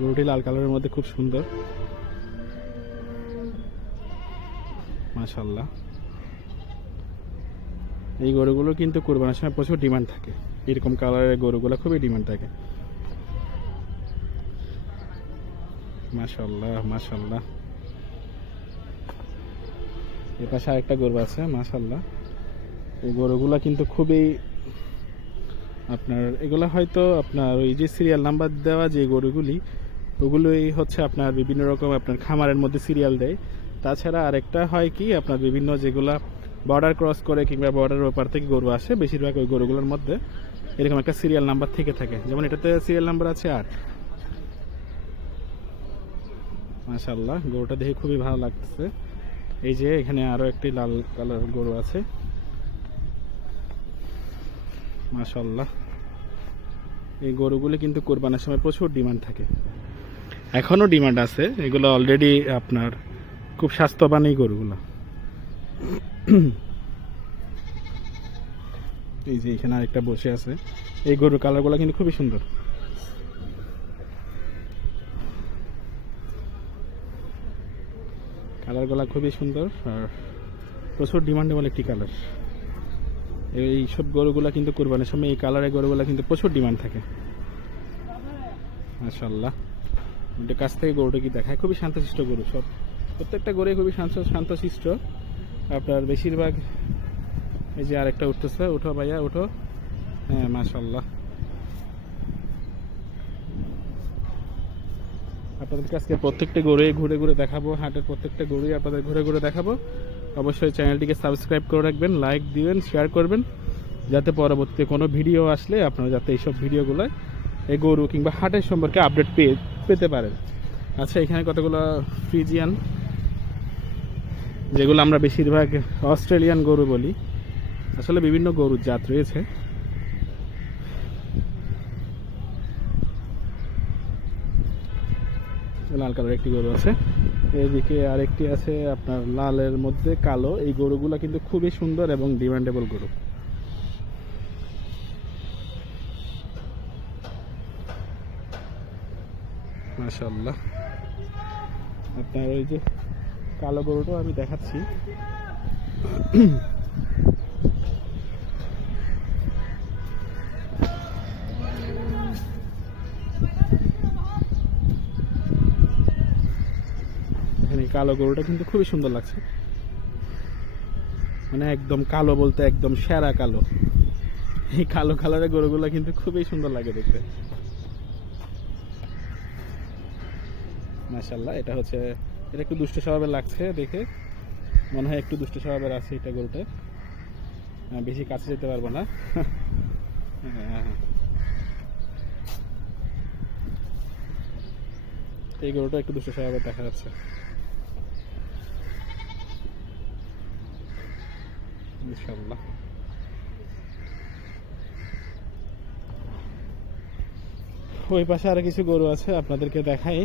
গরুটি লাল কালারের মধ্যে খুব সুন্দর। মাশাল্লাহ এই গরুগুলো কিন্তু কোরবানির সময় প্রচুর ডিমান্ড থাকে। এরকম কালারের গরুগুলো খুবই ডিমান্ড থাকে। মাশাল্লাহ মাশাল্লাহ এ পাশে আরেকটা গরু আছে মাশাল্লাহ এই গরুগুলো কিন্তু খুবই আপনার, এগুলো হয়তো আপনার ওই যে সিরিয়াল নাম্বার দেওয়া যে গরুগুলি ওগুলোই হচ্ছে আপনার বিভিন্ন রকম আপনার খামারের মধ্যে সিরিয়াল দেয়। তাছাড়া আরেকটা হয় কি, আপনার বিভিন্ন যেগুলা বর্ডার ক্রস করে কিংবা বর্ডারের ওপার থেকে গরু আসে, বেশিরভাগ ওই গরুগুলোর মধ্যে এরকম একটা সিরিয়াল নাম্বার থেকে থাকে। যেমন এটাতে সিরিয়াল নাম্বার আছে আট। মাশাল্লাহ গরুটা দেখে খুবই ভালো লাগতেছে। এই যে এখানে আরও একটি লাল কালার গরু আছে। মাশাল্লাহ এই গরুগুলো কিন্তু কোরবানের সময় প্রচুর ডিমান্ড থাকে। এখনও ডিমান্ড আছে। এগুলো অলরেডি আপনার খুব স্বাস্থ্যবান এই গরুগুলো। এই যে এখানে আরেকটা বসে আছে। এই গরুর কালারগুলো কিন্তু খুবই সুন্দর। কালারগুলো খুবই সুন্দর আর প্রচুর ডিমান্ডেবল একটি কালার এই সব গরুগুলা কিন্তু কোরবানির সময় এই কালারের গরুগুলা কিন্তু প্রচুর ডিমান্ড থাকে। মাশাল্লাহ কাছ থেকে গরুটা কি দেখায়? খুবই শান্তশিষ্ট গরু সব। প্রত্যেকটা গরু খুবই শান্ত, শান্তশিষ্ট। আপনার বেশিরভাগ এই যে আরেকটা উঠতেছে উঠো ভাইয়া উঠো হ্যাঁ মাশাল্লাহ আপনাদেরকে আজকে প্রত্যেকটা গরুই ঘুরে ঘুরে দেখাবো, হাটের প্রত্যেকটা গরুই আপনাদের ঘুরে ঘুরে দেখাবো। অবশ্যই চ্যানেলটিকে সাবস্ক্রাইব করে রাখবেন, লাইক দিবেন, শেয়ার করবেন, যাতে পরবর্তীতে কোনো ভিডিও আসলে আপনারা যাতে এইসব ভিডিওগুলো এই গরু কিংবা হাটের সম্পর্কে আপডেট পেয়ে পেতে পারেন। আচ্ছা এখানে কতগুলো ফ্রিজিয়ান যেগুলো আমরা বেশিরভাগ অস্ট্রেলিয়ান গরু বলি। আসলে বিভিন্ন গরুর জাত রয়েছে। লাল কালার একটি গরু আছে। এদিকে আরেকটি আছে আপনার লালের মধ্যে কালো। এই গরুগুলো কিন্তু খুবই সুন্দর এবং ডিমান্ডেবল গরু। মাশাল্লাহ আপনার ওই যে কালো গরুটাও আমি দেখাচ্ছি। এখানে কালো গরুটা কিন্তু খুবই সুন্দর লাগছে। মানে একদম কালো বলতে একদম সেরা কালো। এই কালো কালারের গরুগুলো কিন্তু খুবই সুন্দর লাগে দেখতে। মাশাল্লাহ এটা হচ্ছে, এটা একটু দুষ্ট স্বভাবের লাগছে দেখে। মনে হয় একটু দুষ্ট স্বভাবের আছে এটা গরুটা। বেশি কাছে যেতে পারব না। এই গরুটা একটু দুষ্ট স্বভাবের দেখা যাচ্ছে। ইনশাল্লাহ ওই পাশে আরও কিছু গরু আছে, আপনাদেরকে দেখাই।